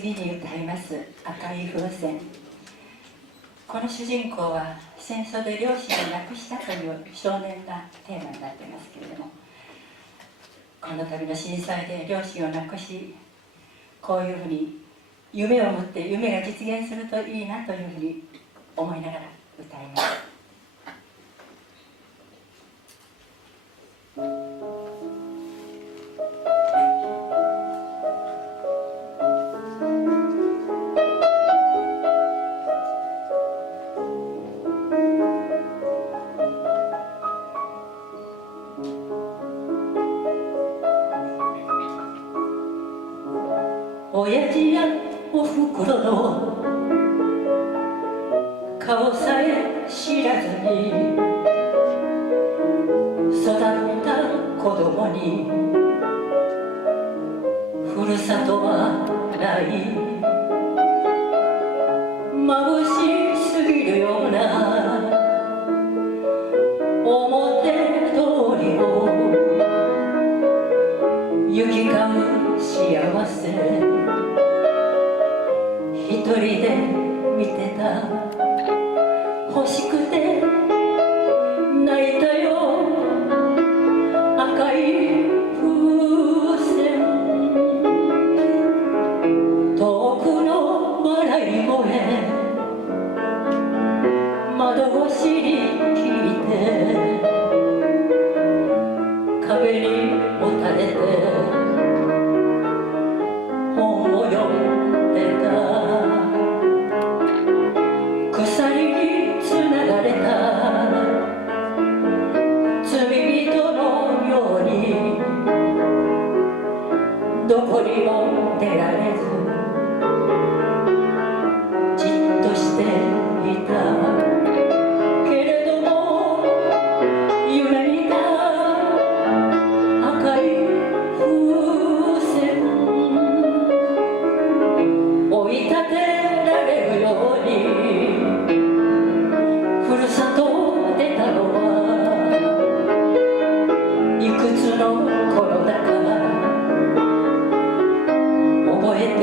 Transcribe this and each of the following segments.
次に歌います「赤い風船」。この主人公は戦争で両親を亡くしたという少年がテーマになっていますけれども、この度の震災で両親を亡くし、こういうふうに夢を持って夢が実現するといいなというふうに思いながら歌います。親父やおふくろの顔さえ知らずに育った子供にふるさとはない眩しすぎるような表通りを行き交う幸せ一人で見てた欲しくて泣いたよ赤い風船遠くの笑い声窓越しに聞いて壁にもたれて本を読んでた鎖につながれた罪人のようにどこにも出られずじっとしていたけれども夢見た赤い風船追い立てられるようにふるさと出たのはいくつの頃だか覚えて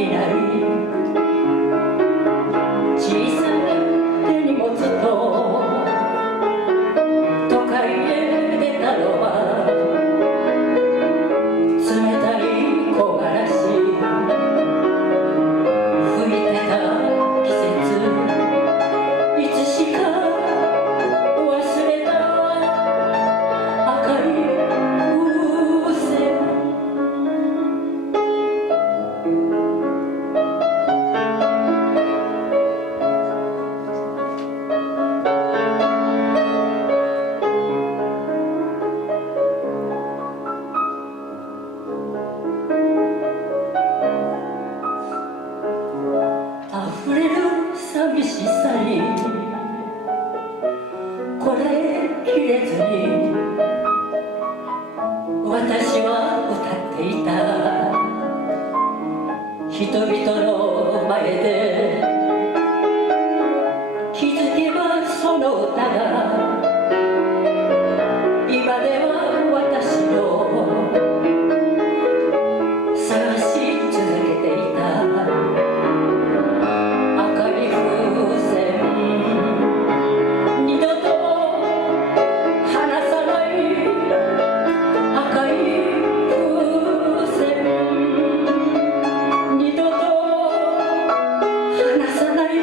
いない小さな手荷物と都会へ出たのは冷たい木枯らし吹いてた季節いつしか忘れた赤い風船溢れる寂しさにこらえきれずに私は歌っていた人々の前で気づけばその歌が今では私の探し続けていた赤い風船二度と離さない赤い風船二度と離さない